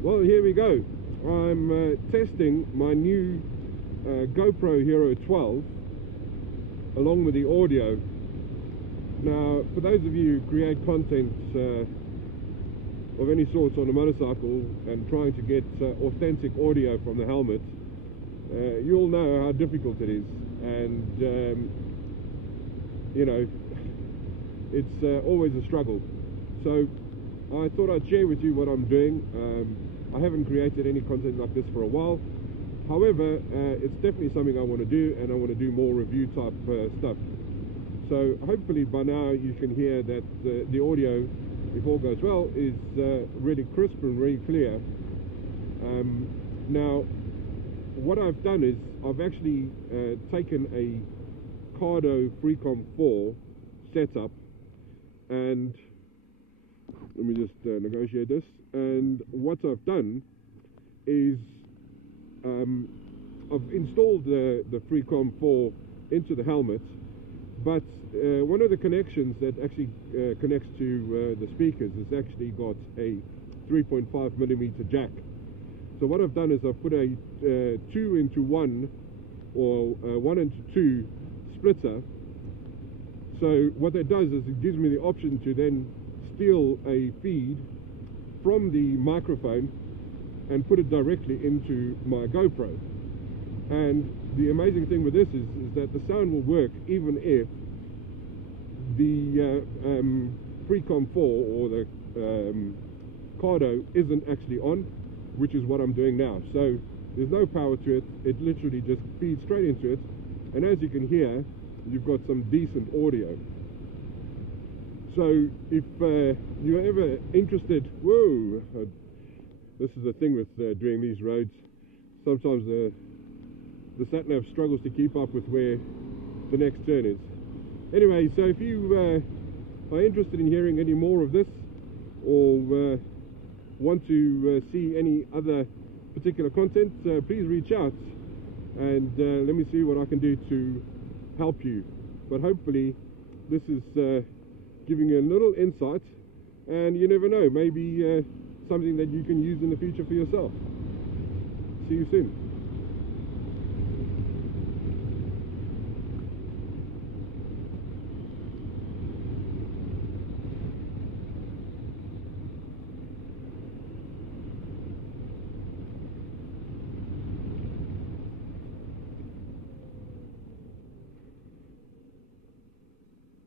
Well, here we go. I'm testing my new GoPro Hero 12 along with the audio. Now, for those of you who create content of any sort on a motorcycle and trying to get authentic audio from the helmet, you'll know how difficult it is, and you know, it's always a struggle. So I thought I'd share with you what I'm doing. I haven't created any content like this for a while. However, it's definitely something I want to do, and I want to do more review type stuff. So hopefully by now you can hear that the audio, if all goes well, is really crisp and really clear. Now, what I've done is I've actually taken a Cardo Freecom 4 setup, and let me just negotiate this. And what I've done is I've installed the Freecom 4 into the helmet, but one of the connections that actually connects to the speakers has actually got a 3.5mm jack. So what I've done is I've put a 2-into-1 or 1-into-2 splitter. So what that does is it gives me the option to then steal a feed from the microphone and put it directly into my GoPro. And the amazing thing with this is that the sound will work even if the Freecom 4 or the Cardo isn't actually on, which is what I'm doing now. So there's no power to it, it literally just feeds straight into it, and as you can hear, you've got some decent audio. So if you're ever interested, whoa, this is the thing with doing these roads, sometimes the sat-nav struggles to keep up with where the next turn is. Anyway, so if you are interested in hearing any more of this, or want to see any other particular content, please reach out, and let me see what I can do to help you. But hopefully this is giving you a little insight, and you never know, maybe something that you can use in the future for yourself. See you soon.